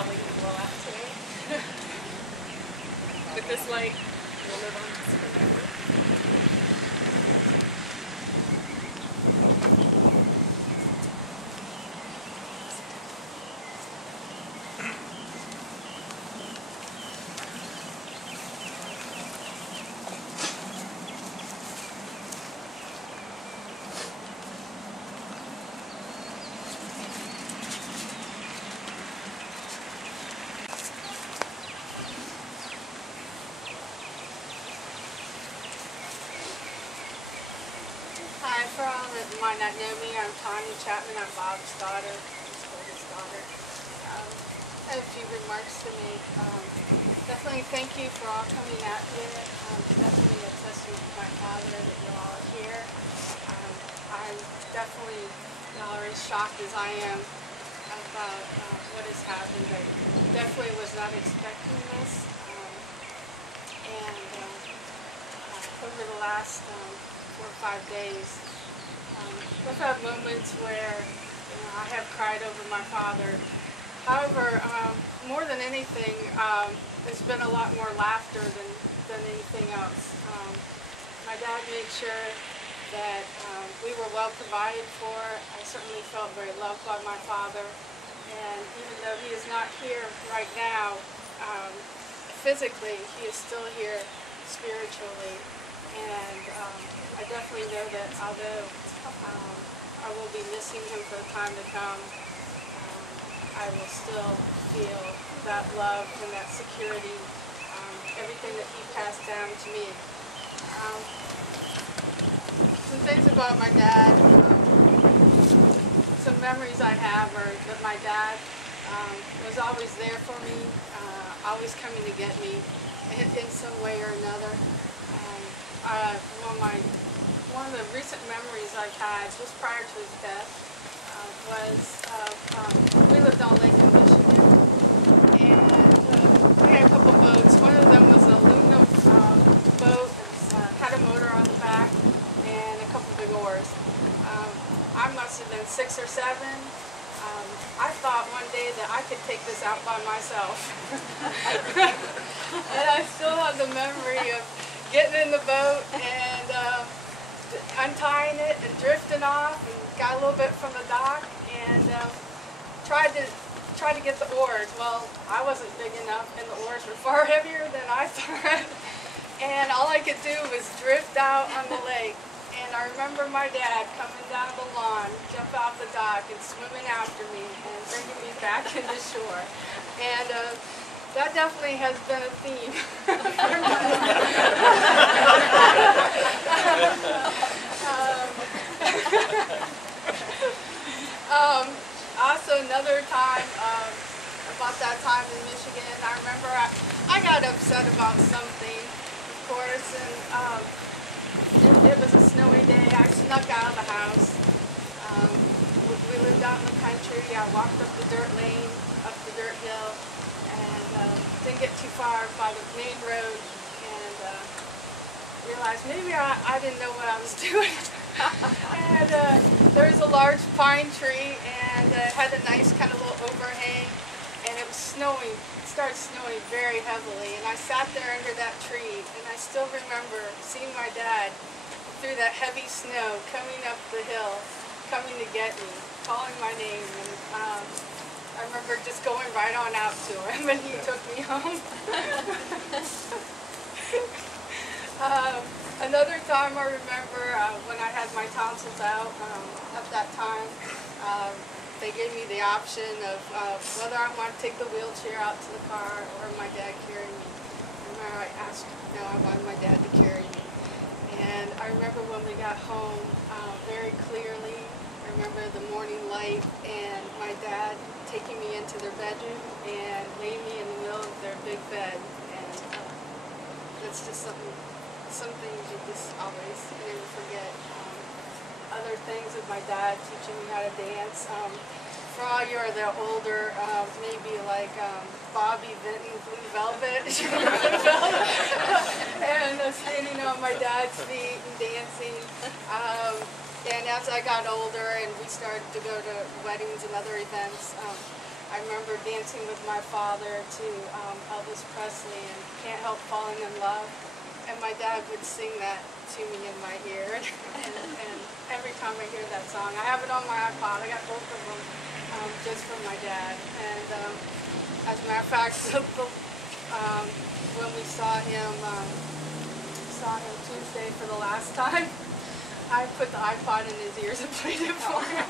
probably going to blow out today. But this light will live on forever. Hi, for all that might not know me, I'm Tanya Chapman. I'm Bob's daughter, his oldest daughter. I have a few remarks to make. Definitely thank you for all coming out here. Definitely a testament to my father that you all are here. I'm definitely, y'all are as shocked as I am about what has happened. I definitely was not expecting this. Over the last 4 or 5 days, I've had moments where I have cried over my father. However, more than anything, it's been a lot more laughter than anything else. My dad made sure that we were well provided for. I certainly felt very loved by my father, and even though he is not here right now, physically, he is still here spiritually. And I definitely know that although I will be missing him for the time to come, I will still feel that love and that security, everything that he passed down to me. Some things about my dad, some memories I have are that my dad was always there for me, always coming to get me in some way or another. One of the recent memories I've had just prior to his death was we lived on Lake Michigan, and we had a couple boats. One of them was an aluminum boat that had a motor on the back and a couple big oars. I must have been 6 or 7. I thought one day that I could take this out by myself. And I still have the memory of getting in the boat and untying it and drifting off, and got a little bit from the dock and tried to get the oars. Well, I wasn't big enough, and the oars were far heavier than I thought. And all I could do was drift out on the lake. And I remember my dad coming down the lawn, jump off the dock, and swimming after me and bringing me back into shore. And that definitely has been a theme. Also, another time, about that time in Michigan, I remember I got upset about something, of course, and it was a snowy day. I snuck out of the house. We lived out in the country. I walked up the dirt lane, up the dirt hill, and didn't get too far by the main road, and realized maybe I didn't know what I was doing. And there was a large pine tree, and it had a nice kind of little overhang, and it was snowing. It started snowing very heavily, and I sat there under that tree, and I still remember seeing my dad through that heavy snow coming up the hill, coming to get me, calling my name, and I remember just going right on out to him, and he took me home. Another time I remember when I had my tonsils out, at that time, they gave me the option of whether I want to take the wheelchair out to the car or my dad carry me. I remember I asked, no, I wanted my dad to carry me. And I remember when we got home very clearly. I remember the morning light and my dad taking me into their bedroom and laying me in the middle of their big bed. And that's just something, some things you just always never forget. Other things of my dad teaching me how to dance. For all you are the older, maybe like Bobby Vinton, Blue Velvet, and standing on my dad's feet and dancing. And as I got older and we started to go to weddings and other events, I remember dancing with my father to Elvis Presley and Can't Help Falling in Love. And my dad would sing that to me in my ear. And every time I hear that song, I have it on my iPod. I got both of them just from my dad. And as a matter of fact, when we saw him Tuesday for the last time, I put the iPod in his ears and played it for him.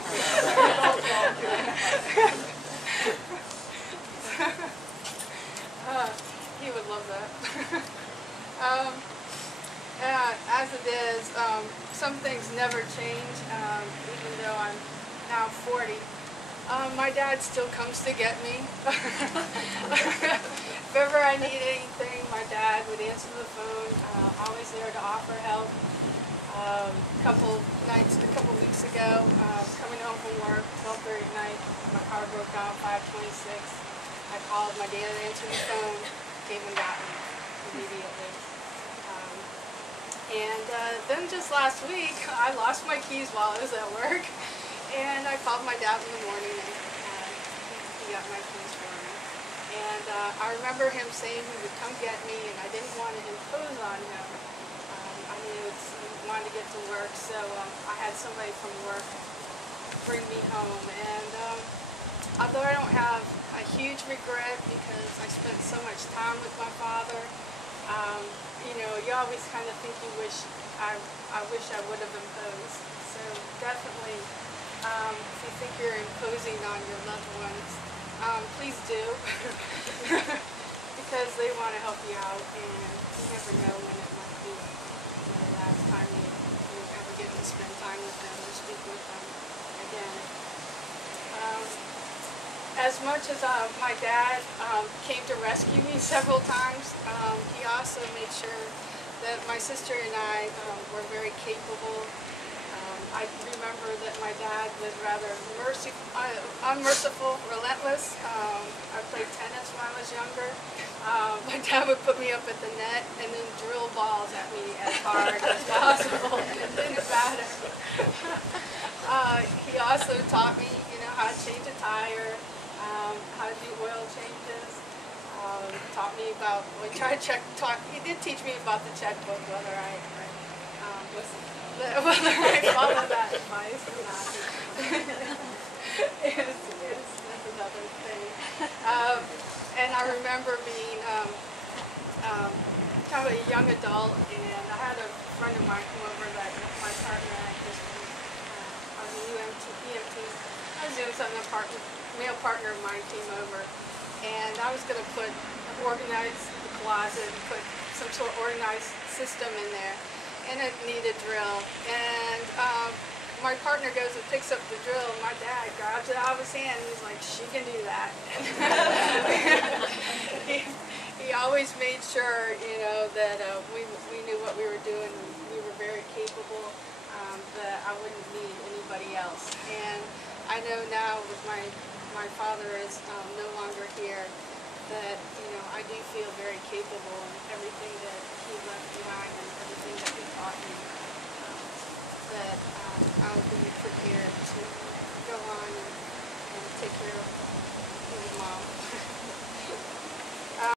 He would love that. As it is, some things never change, even though I'm now 40. My dad still comes to get me. If ever I need anything, my dad would answer the phone, always there to offer help. A couple weeks ago, I was coming home from work, 12:30 at night, my car broke down 5:26. I called, my dad answered the phone, came and got me immediately. Then just last week, I lost my keys while I was at work, and I called my dad in the morning, and he got my keys for me. And I remember him saying he would come get me, and I didn't want to impose on him. I knew he wanted to get to work, so I had somebody from work bring me home. And although I don't have a huge regret because I spent so much time with my father, you know, you always kind of think you wish, I wish I would have imposed. So definitely, if you think you're imposing on your loved ones, please do, because they want to help you out, and you never know when it might be the last time you ever get to spend time with them or speak with them again. As much as my dad came to rescue me several times, he also made sure that my sister and I were very capable. I remember that my dad was rather unmerciful, relentless. I played tennis when I was younger. My dad would put me up at the net and then drill balls at me as hard as possible. It didn't matter. He also taught me, you know, how to change a tire, how to do oil changes. Taught me about, he did teach me about the checkbook, whether I follow that advice or not. It's another thing. And I remember being kind of a young adult, and I had a friend of mine come over that my partner and I just I was an EMT. I was doing something, male partner of mine came over, and I was going to organize the closet and put some sort of organized system in there, and it needed drill. And my partner goes and picks up the drill, and my dad grabs it out of his hand, and he's like, "She can do that." He always made sure, you know, that we knew what we were doing. We were very capable, that I wouldn't need anybody else. And I know now with my father is no longer here, that, you know, I do feel very capable in everything that he left behind and everything that he taught me, that I'll be prepared to go on and take care of his mom.